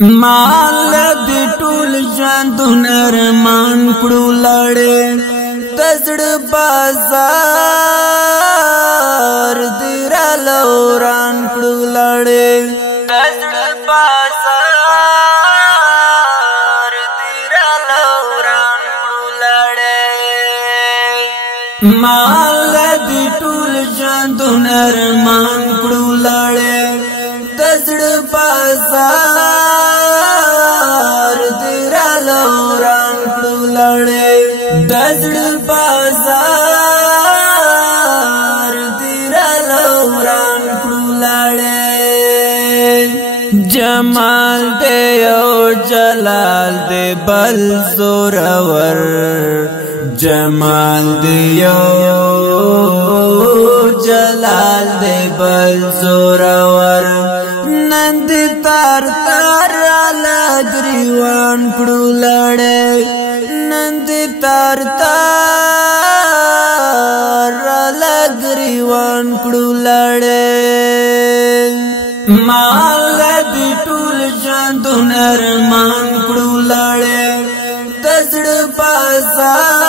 مال دی ټول ژوند نرمان کړو لړې تزړ بازار دی را لوران کړو لړې تزړ بازار دی را لوران کړو لړې مال دی ټول ژوند نرمان کړو لړې تزړ بازار لوران کړو لړې دزړ بازار دی را لوران کړو لړې جمال دی او جلال دی بل زورور جمال دی او جلال دی بل زورور نند تار تار گریوان کړو لړې نند تار تار گریوان کړو لړې مال دی ټول ژوند نرمان کړو لړې تزړ بازار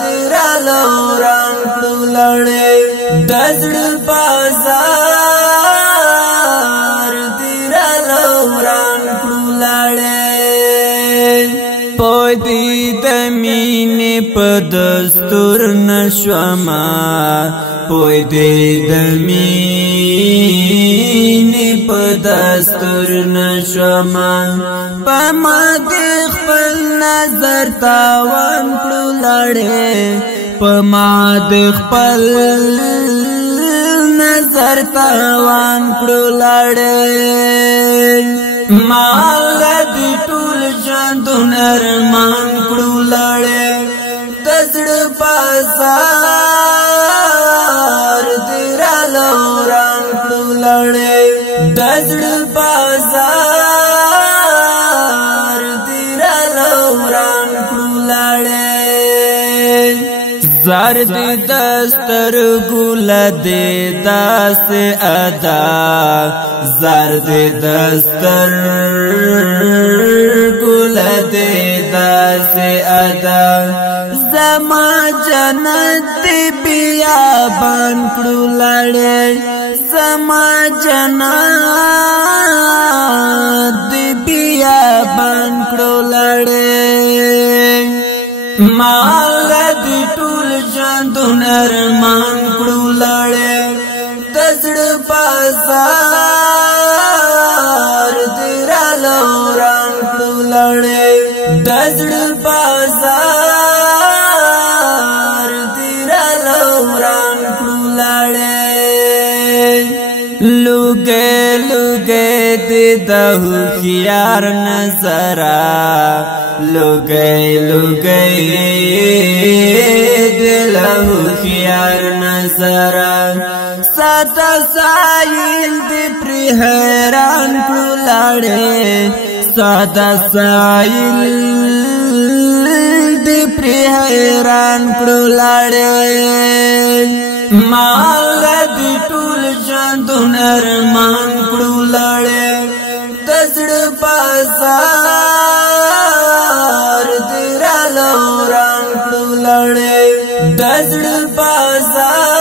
دی را لوران کړو لړې تزړ بازار پوی د مینې په دستور نشوما پوی د مینې په دستور نشوما پما د خپل نظر تاوان کړو لړې پما د خپل نظر تاوان کړو لړې مال دی ټول ژوند نرمان کړو لړې تزړ بازار دی را لوران کړو لړې تزړ بازار دی را لوران کړو لړې زرد دستر ګل دی داس ادا زرد دستر ګل دی داس ادا زما جنت بیابان کړو لړې زما جنت بیابان کړو لړې مال دی ټول ژوند نرمان کړو لړې تزړ بازار دی را لوران کړو لړې تزړ بازار دی را لوران کړو لړې لوګې لوګې دی د هوښیار نظرا لوګې لوګې دل هوښیار نظرا ساده سایل دی پر حیران کړو لړې ساده سایل دی پر حیران کړو لړې مال دی ټول ژوند نرمان کړو لړې تزړ بازار دی را لوران کړو لړې تزړ بازار